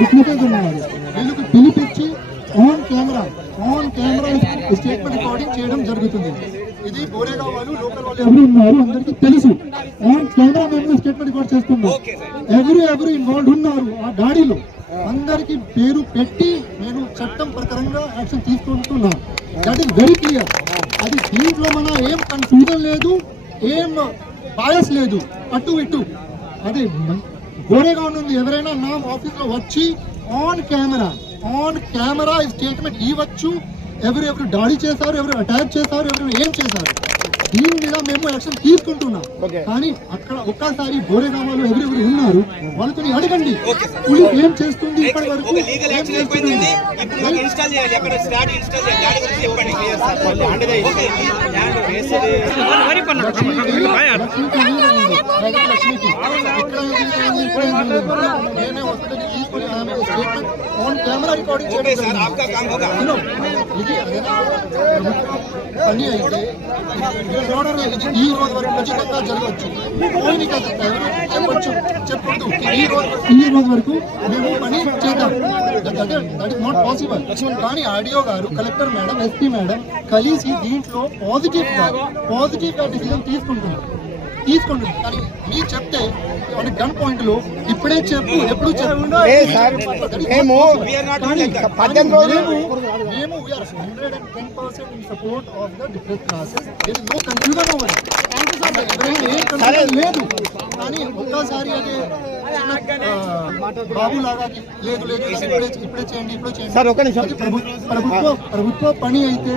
Witnesses ఉన్నారు, వీళ్ళకి పిలిపించి ఆన్ కెమెరా స్టేట్మెంట్ రికార్డింగ్ చేయడం జరుగుతుంది. ఇది గోరేగావ్ వాళ్ళు లోకల్ వాళ్ళు ఎవరు ఉన్నారు అందరికీ తెలుసు. ఆన్ కెమెరా మేము స్టేట్మెంట్ రికార్డ్ చేస్తున్నాం. ఎవరు ఇన్వాల్వ్ ఉన్నారు ఆ దాడిలో అందరికి పేరు పెట్టి నేను చట్టం ప్రకారంగా యాక్షన్ తీసుకుంటున్నా. That is very clear. అది దీంట్లో మన ఏం కన్ఫ్యూజన్ లేదు, ఏం బాయస్ లేదు, అటు ఇటు. అది గోరేగావ్ నుండి ఎవరైనా నా ఆఫీస్లో వచ్చి ఆన్ కెమెరా స్టేట్మెంట్ ఇవ్వచ్చు. ఎవరు దాడి చేశారు, ఎవరు అటాక్ చేశారు, ఎవరు ఏం చేశారు, దీని మీద మేము యాక్షన్ తీసుకుంటున్నాం. కానీ అక్కడ ఒక్కసారి గోరేగావ్లో ఎవరెవరు ఉన్నారు వాళ్ళతో అడగండి, పోలీస్ ఏం చేస్తుంది ఇప్పటి వరకు, ఏం చేస్తుంది. ఆన్ కెమెరా రికార్డింగ్ పని అయితే ఈ రోజు వరకు ఖచ్చితంగా జరగవచ్చు. చెప్పొచ్చు ఈ రోజు వరకు మేము పని చేద్దాం. That is not possible. కానీ ఆడియో గారు, కలెక్టర్ మేడం, ఎస్పీ మేడం కలిసి దీంట్లో పాజిటివ్ గా డిసిజన్ తీసుకుంటున్నారు. కానీ మీరు చెప్తే మన గన్ పాయింట్ లో ఇప్పుడే చెప్పు, ఎప్పుడు చెప్పు. మేము 110% in support of the different classes. There is no confusion over it. లేదు. కానీ ఒక్కసారి అదే బాబు లాగా లేదు ఇప్పుడే చేయండి ప్రభుత్వ పని అయితే